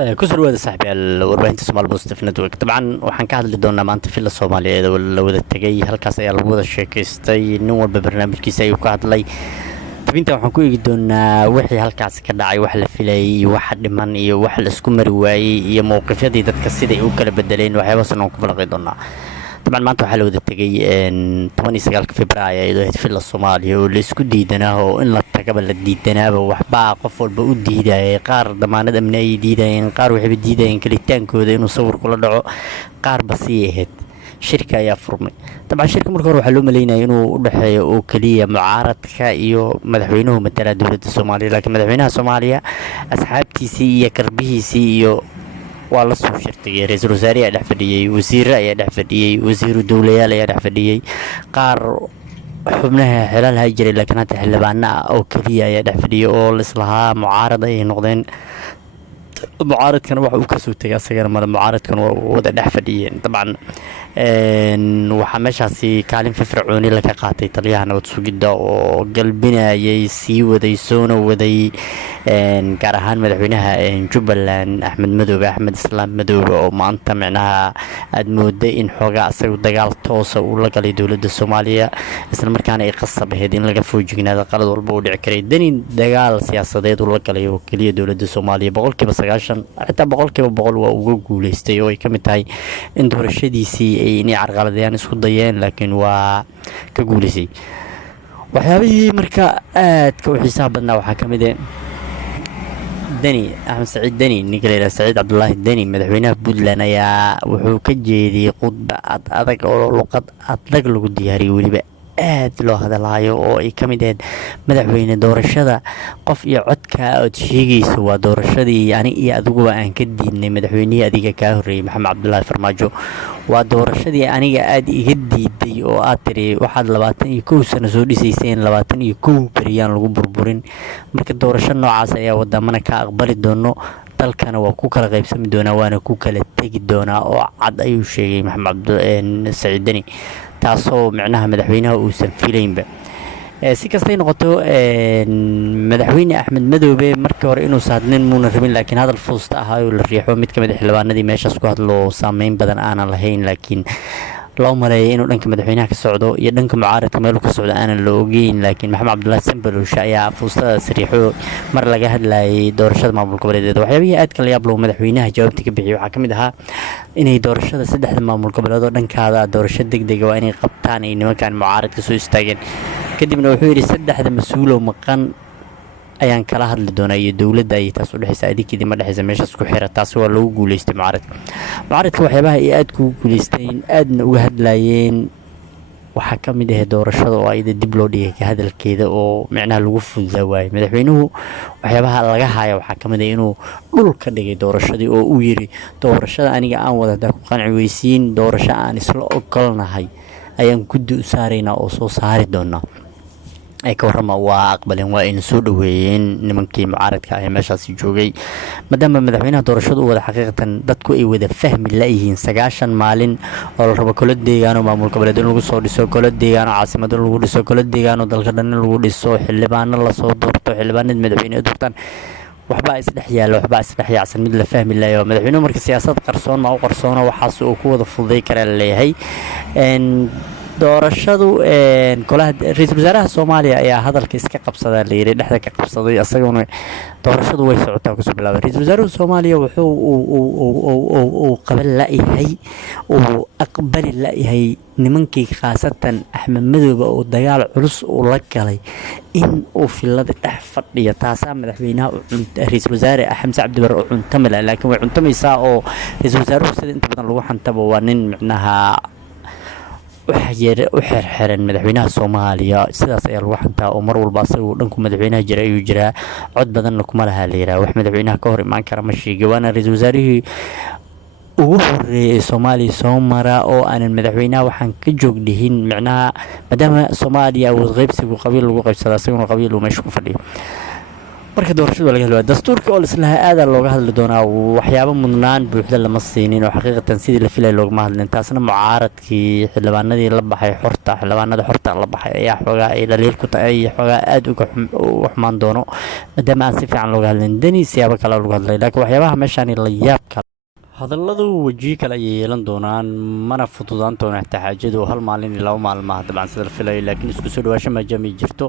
kusoo dhawaada saaxiibayaal warbaahinta Soomaali Positive Network. Dabcan waxaan ka hadli doonaa maanta filla Soomaaliyeed oo la wada tagay halkaas ayaa lagu wada sheekaystay nin walba barnaamijkiisa ayuu ka hadlay. tabinta waxaan ku eegi doonaa wixii halkaas ka dhacay, wax la filayay iyo waxa dhiman iyo wax la isku mari waayay iyo mowqifyadii dadka sida ay u kala bedeleen waxyaabahaas aan ku falaqay doonaa. طبعا maanta waxaa la wada tagay 19 Febraayo iyadoo ahayd filla Soomaaliya oo la isku diidanaa oo in la tagaba la diidanaaba waxba qof walba u diidayay. qaar damaanad amni ay diidayeen, qaar waxay diidayeen kalitaankooda inuu sawir kula dhaco, qaar basii ahayd. shirka ayaa furmay. طبعا shirka markii hore waxaa loo maleynayay inuu u dhaxeeyo oo kaliya mucaaradka iyo madaxweynuhu matala dowladda Soomaaliya, laakiin madaxweynaha Soomaaliya asxaabtiisii iyo karbihiisii iyo waa la soo shirtay ra'iisul wasaare ayaa dhex fadhiyay, wasiirro ayaa dhex fadhiyay, wasiiru dowlayaal ayaa dhex fadhiyay, qaar xubnaha xilal hay jiray laakiin hadda xildhibaano oo kaliya ayaa dhex fadhiyay oo la islahaa mucaarad ay noqdeen. mucaaradkana waxa uu ka soo tagay asagana mucaaradkana wada dhex fadhiyeen. dabcan waxaa meeshaasi kaalin firfircooni laga qaatay taliyaha nabad sugidda oo galbinayay sii waday soona waday gaar ahaan madaxweynaha Jubbaland Axmed Islaam Madoobe oo maanta micnaha aad mooday in xoogaa asagu dagaal toos ah uu la galay dowladda Soomaaliya, isla markaana ay qasab ahayd in laga foojignaado qalad walba uu dhici karay. dani dagaal siyaasadeed uu la galay oo kaliya dowladda Soomaaliya 90% xitaa 100% waa uga guuleystay oo ay ka mid tahay in doorashadiisii ay inay carqaladayaan isku dayeen laakiin waa ka guuleysay. waxyaabihii marka aadka u xiisaha badnaa waxaa ka mid ah dani Axmed Saciid Dani ninkaleena Saciid Cabdullaahi Dani madaxweynaha Puntland ayaa wuxuu ka jeediyay khudba adag oo luqad adag lagu diyaariyay weliba aad loo hadalaayo oo ay ka mid ahayd madaxweyne doorashada qof iyo codka aad sheegayso waa doorashadii ani iyo adiguba aan ka diidnay madaxweynihii adiga ka horeeyay Maxamed Cabdullaahi Farmaajo. waa doorashadii aniga aad iga diiday oo aad tiri waxaad 21 sano soo dhisayseen 21 bariyaan lagu burburin. marka doorasho noocaas ayaa wadamana ka aqbali doono, dalkana waa ku kala qaybsami doonaa waana ku kala tegi doonaa oo cad ayuu sheegay Maxamed Saciid Dani, taasoo micnaha madaxweynaha uusan filaynba. si kastay noqoto madaxweyne Axmed Madoobe markii hore inuu saadnin muuna rabin, laakiin hadal fuusta ahaa oo la riixo mid ka mid ah xildhibaanadii meeshaas ku hadlo saameyn badan aanan lahayn, laakiin loo maleeyay inuu dhanka madaxweynaha ka socdo iyo dhanka mucaaradka meel ka socdo aanan la ogeyn. laakiin Maxamed Cabdullaahi Sanbalowshe ayaa fuustadaas riixo mar laga hadlayay doorashada maamul goboleedyada. waxyaabihii aadka la yaab leh madaxweynaha jawaabta ka bixiyay waxaa ka mid ahaa inay doorashada saddexda maamul goboleed oo dhankaada doorasho degdeg ah waa inay qabtaan ay nimankan mucaaradka soo istaageen. kadibna wuxuu yidhi saddexda mas-uul oo maqan ayaan kala hadli doonaa iyo dowladda ay taas u dhaxaysa adinkii ma dhaxaysa meeshaas ku xira. taas waa lagu guuleystay mucaaradka waxyaabaha ay aad ku guuleysteen aadna uga hadlayeen waxaa ka mid ah doorashada oo ayda dib loo dhigay ka hadalkeeda oo micnaha lagu fududaa waayay. madaxweynuhu waxyaabaha laga haya waxaa ka mid ah inuu dhul ka dhigay doorashadii oo uu yidhi doorashada aniga aan wada hadaa ku qanci weysiin doorasho aan isla ogolnahay ayaan guddi u saaraynaa oo soo saari doonaa. ay ka warrama waa aqbaleen waa ayna soo dhaweeyeen nimankii mucaaradka ah ee meeshaasi joogay, maadaama madaxweynaha doorashadu wada xaqiiqatan dadku ay wada fahmi laayihiin 9 maalin oo la rabo kala deegaano maamul goboleed in lagu soo dhiso, kala deegaano caasimad lagu dhiso, kala deegaano dalka dhan lagu dhiso, xildhibaano la soo doorto, xildhibaanada madaxweynaha doortaan waxba isdhex yaalo waxba isdhex yaacsan mid la fahmi laayo. madaxweynuhu marka siyaasad qarsoon ma u qarsoona waxaas uu ku wada fududay karaa leeyahay. doorashadu kolaha ra'iisul wasaaraha Soomaaliya ayaa hadalka iska qabsaday la yiri dhexda ka qabsaday asaguna doorashadu way socotaa ku soo bilaabay. ra'iisul wasaaraha Soomaaliya wuxuu uu qabal la yahay oo aqbali la yahay nimankii khaasatan Axmed Madoobe oo dagaal culus uu la galay in uu filada dhex fadhiyo. taasaa madaxweynaha ra'iisul wasaare Xamse Cabdi Barre oo cuntamay laakiin way cuntamaysaa oo ra'iisul wasaaruhu sida inta badan lagu xantabo waa nin micnaha u xirxiran madaxweynaha Soomaaliya. sidaas ayaa lagu xantaa oo mar walba asagoo dhanku madaxweynaha jira ayuu jiraa, cod badanna kuma laha la yiraahdo wax madaxweynaha ka hor imaan kara ma sheegay. waana ra'iisul wasaarihii ugu horeeyay Soomaaliya soo mara oo aanan madaxweynaha waxaan ka joogdhihin micnaha maadaama Soomaaliya awood qaybsigu qabiil lagu qaybsado asaguna qabiil uu meesha ku fadhiyo. marka doorashada laga hadlayo dastuurka oo islaha aad looga hadli doonaa waxyaabo mudnaan buuxda lama siinin oo xaqiiqatan sidii la filay loogama hadlin taasna mucaaradkii xildhibaanadii la baxay xildhibaanada xorta la baxay ayaa xoogaa ay dhaliil ku tahay xoogaa aad uga xumaan doono maadaama aan si fiican looga hadlin dani siyaabo kale lagu hadlay laakiin waxyaabaha meeshaan la yaab kale hadalladu wajihi kale ayay yeelan doonaan mana fududaan doona xitaa xaajadu hal maalin iyo laba maalmaha dabcan sida la filayo laakiin isku soo dhawaasho maadaama ay jirto